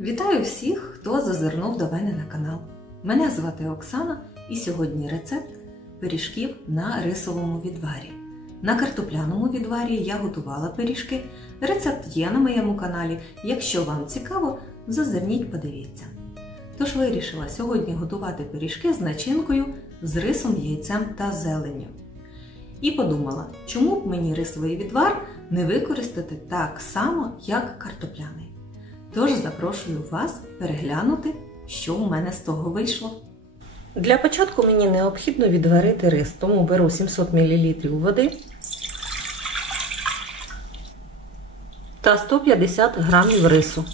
Вітаю всіх, хто зазирнув до мене на канал. Мене звати Оксана і сьогодні рецепт пиріжків на рисовому відварі. На картопляному відварі я готувала пиріжки. Рецепт є на моєму каналі. Якщо вам цікаво, зазирніть, подивіться. Тож вирішила сьогодні готувати пиріжки з начинкою, з рисом, яйцем та зеленню. І подумала, чому б мені рисовий відвар не використати так само, як картопляний. Тож запрошую вас переглянути, що у мене з того вийшло. Для початку мені необхідно відварити рис, тому беру 700 мл води та 150 г рису.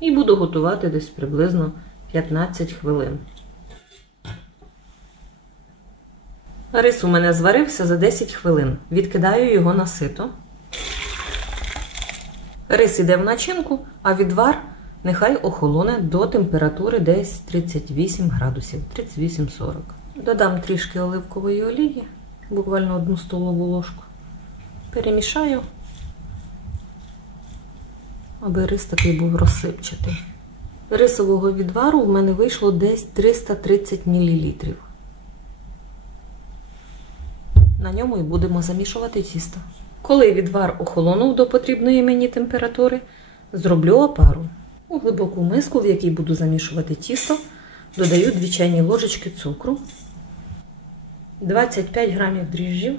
І буду готувати десь приблизно 15 хвилин. Рис у мене зварився за 10 хвилин. Відкидаю його на сито. Рис іде в начинку, а відвар нехай охолоне до температури десь 38 градусів, 38-40. Додам трішки оливкової олії, буквально 1 столову ложку. Перемішаю, аби рис такий був розсипчатий. Рисового відвару в мене вийшло десь 330 мл. На ньому і будемо замішувати тісто. Коли відвар охолонув до потрібної мені температури, зроблю опару. У глибоку миску, в якій буду замішувати тісто, додаю 2 чайні ложечки цукру, 25 грамів дріжджів,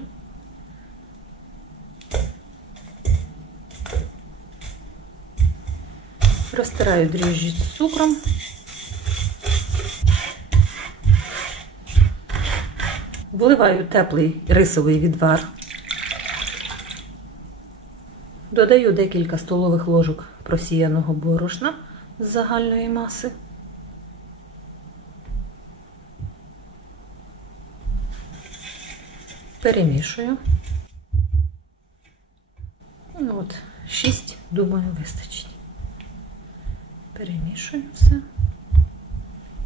розтираю дріжджі з цукром, вливаю теплий рисовий відвар, додаю декілька столових ложок просіяного борошна з загальної маси. Перемішую. От, 6, думаю, вистачить. Перемішую все.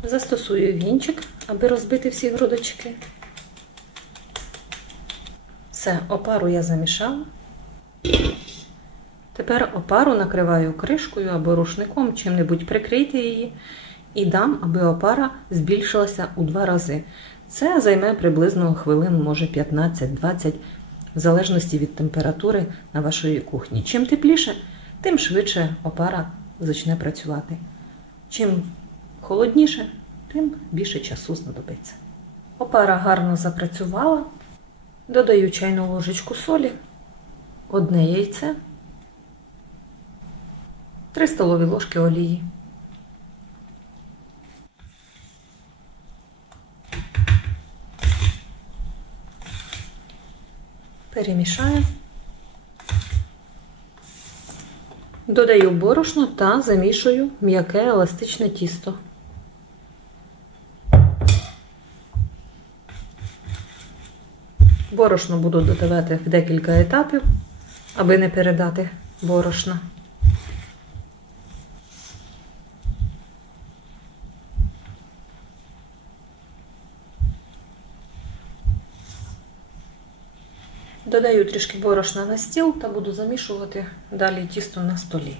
Застосую вінчик, аби розбити всі грудочки. Все, опару я замішала. Тепер опару накриваю кришкою або рушником, чим-небудь прикрийте її і дам, аби опара збільшилася у 2 рази. Це займе приблизно хвилин, може 15-20, в залежності від температури на вашій кухні. Чим тепліше, тим швидше опара почне працювати. Чим холодніше, тим більше часу знадобиться. Опара гарно запрацювала. Додаю чайну ложечку солі, 1 яйце, 3 столові ложки олії. Перемішаю. Додаю борошно та замішую м'яке еластичне тісто. Борошно буду додавати в декілька етапів, аби не передати борошна. Додаю трішки борошна на стіл та буду замішувати далі тісто на столі.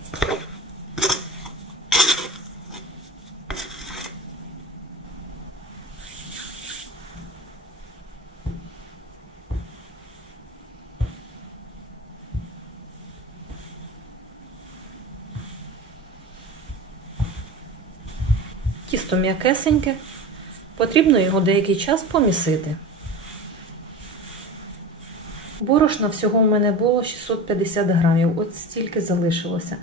Тісто м'якесеньке, потрібно його деякий час помісити. Борошна всього у мене було 650 грамів, от стільки залишилося.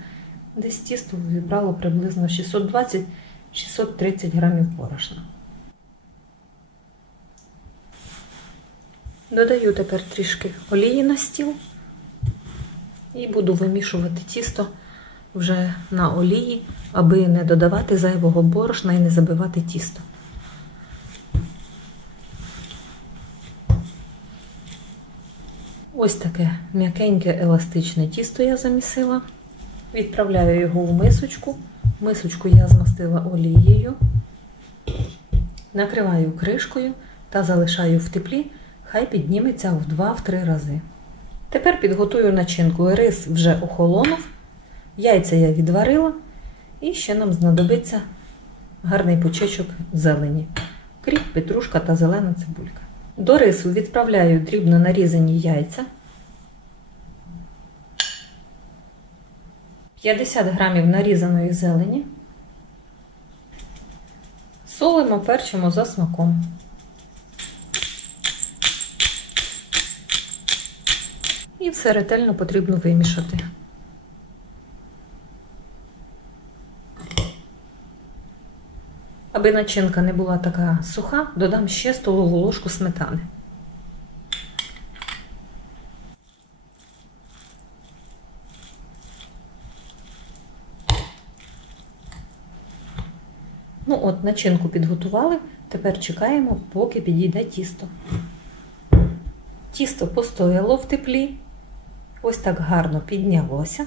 Десь тісто зібрало приблизно 620-630 грамів борошна. Додаю тепер трішки олії на стіл і буду вимішувати тісто вже на олії, аби не додавати зайвого борошна і не забивати тісто. Ось таке м'якеньке еластичне тісто я замісила. Відправляю його в мисочку. Мисочку я змастила олією. Накриваю кришкою та залишаю в теплі, хай підніметься в 2-3 рази. Тепер підготую начинку. Рис вже охолонув, яйця я відварила і ще нам знадобиться гарний пучечок зелені. Кріп, петрушка та зелена цибулька. До рису відправляю дрібно нарізані яйця, 50 грамів нарізаної зелені, солимо, перчимо за смаком. І все ретельно потрібно вимішати. Аби начинка не була така суха, додам ще столову ложку сметани. Ну от, начинку підготували, тепер чекаємо, поки підійде тісто. Тісто постояло в теплі, ось так гарно піднялося.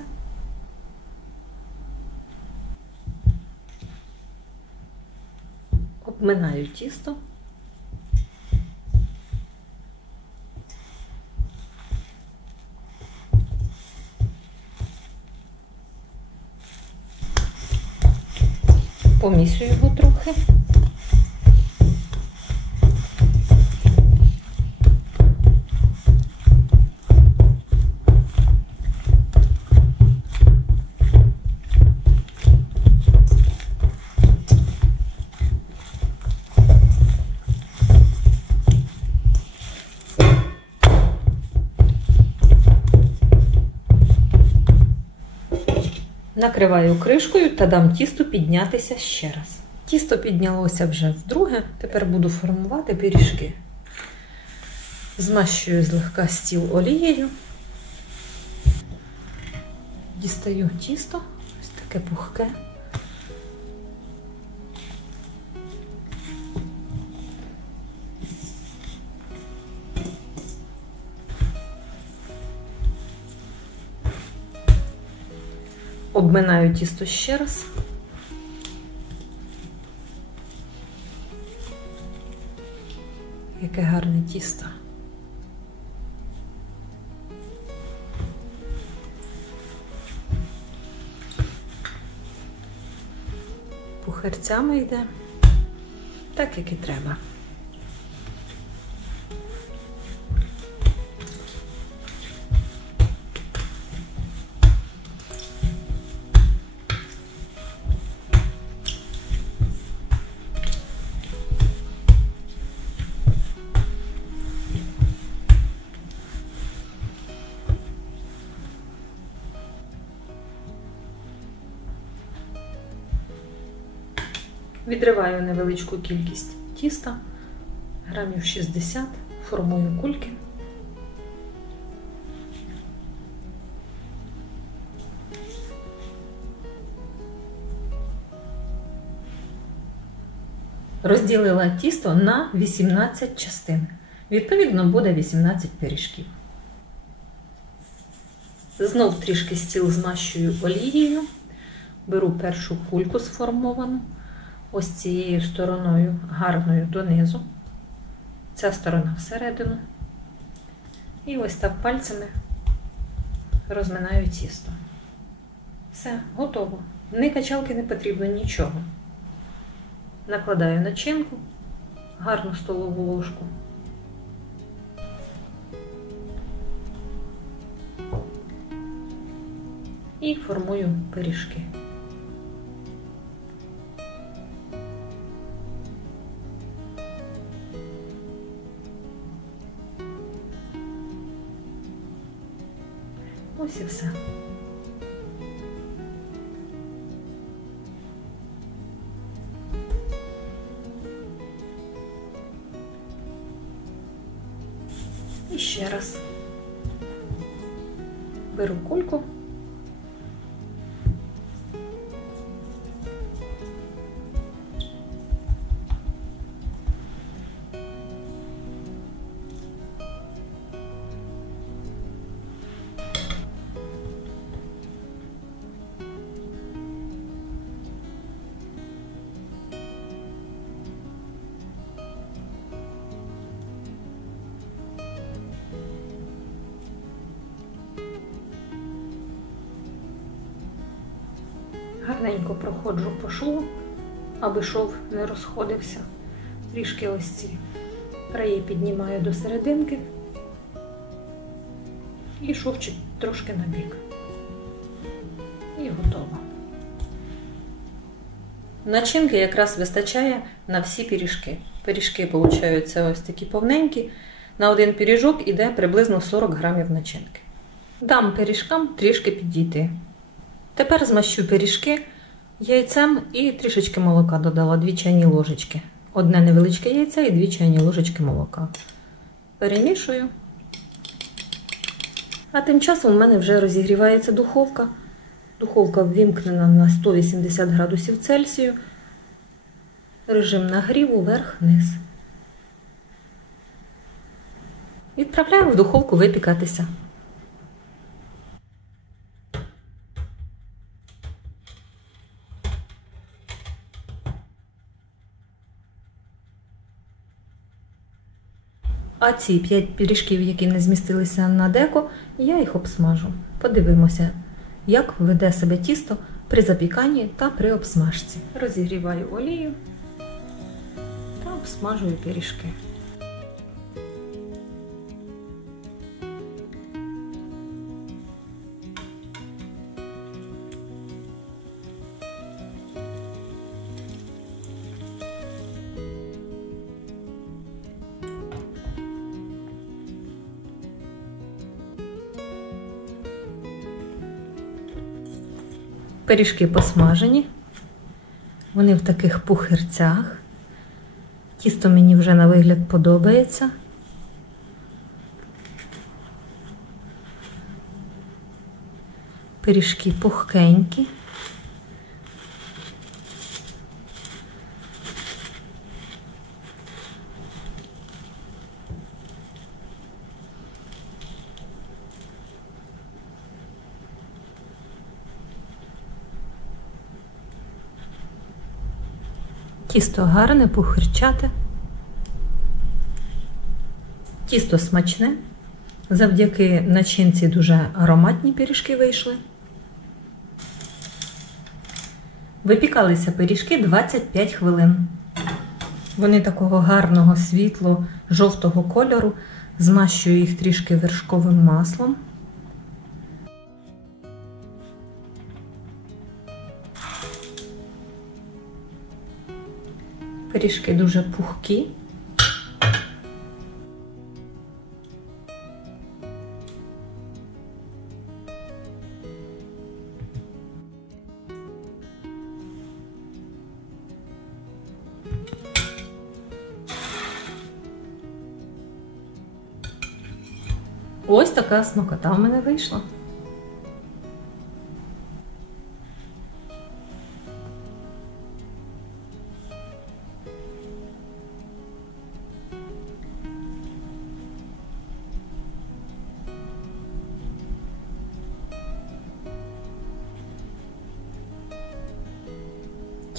Обминаю тісто. Помісю його трохи. Накриваю кришкою та дам тісту піднятися ще раз. Тісто піднялося вже вдруге, тепер буду формувати пиріжки. Змащую злегка стіл олією. Дістаю тісто, ось таке пухке. Обминаю тісто ще раз. Яке гарне тісто. Пухирцями йде, так як і треба. Відриваю невеличку кількість тіста, грамів 60, формую кульки. Розділила тісто на 18 частин. Відповідно, буде 18 пиріжків. Знов трішки стіл змащую олією. Беру першу кульку сформовану. Ось цією стороною гарною донизу, ця сторона всередину. І ось так пальцями розминаю тісто. Все, готово. Ні качалки не потрібно, нічого. Накладаю начинку, гарну столову ложку. І формую пиріжки. Ось і все. І ще раз беру кульку. Гарненько проходжу по шву, аби шов не розходився. Трішки ось ці краї піднімаю до серединки і шовчик трошки на бік. І готово. Начинки якраз вистачає на всі пиріжки. Пиріжки получаються ось такі повненькі. На один пиріжок іде приблизно 40 грамів начинки. Дам пиріжкам трішки підійти. Тепер змащу пиріжки яйцем і трішечки молока додала, 2 чайні ложечки. Одне невеличке яйце і 2 чайні ложечки молока. Перемішую. А тим часом у мене вже розігрівається духовка. Духовка ввімкнена на 180 градусів Цельсію. Режим нагріву вверх-вниз. Відправляю в духовку випікатися. А ці 5 пиріжків, які не змістилися на деко, я їх обсмажу. Подивимося, як веде себе тісто при запіканні та при обсмажці. Розігріваю олію та обсмажую пиріжки. Пиріжки посмажені, вони в таких пухирцях. Тісто мені вже на вигляд подобається. Пиріжки пухкенькі. Тісто гарне, пухирчате. Тісто смачне. Завдяки начинці дуже ароматні пиріжки вийшли. Випікалися пиріжки 25 хвилин. Вони такого гарного світло-жовтого кольору. Змащую їх трішки вершковим маслом. Пиріжки дуже пухкі. Ось така смакота в мене вийшла.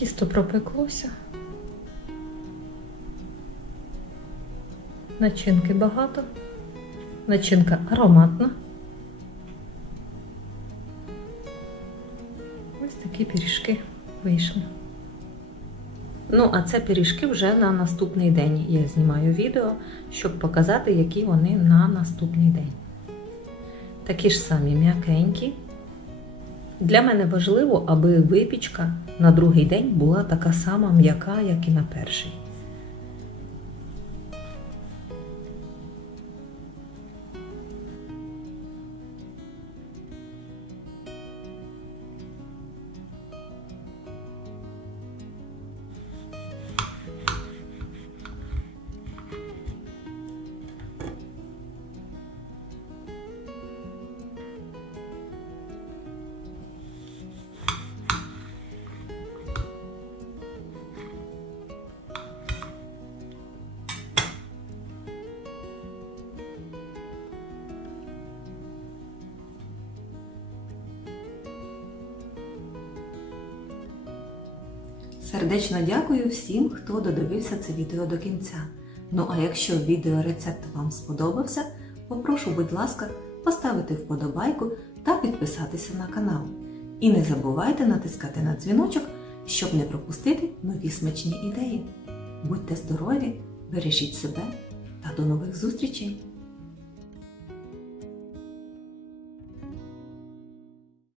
Тісто пропеклося. Начинки багато. Начинка ароматна. Ось такі пиріжки вийшли. Ну, а це пиріжки вже на наступний день. Я знімаю відео, щоб показати, які вони на наступний день. Такі ж самі м'якенькі. Для мене важливо, аби випічка на другий день була така сама м'яка, як і на перший. Сердечно дякую всім, хто додивився це відео до кінця. Ну а якщо відеорецепт вам сподобався, попрошу, будь ласка, поставити вподобайку та підписатися на канал. І не забувайте натискати на дзвіночок, щоб не пропустити нові смачні ідеї. Будьте здорові, бережіть себе та до нових зустрічей!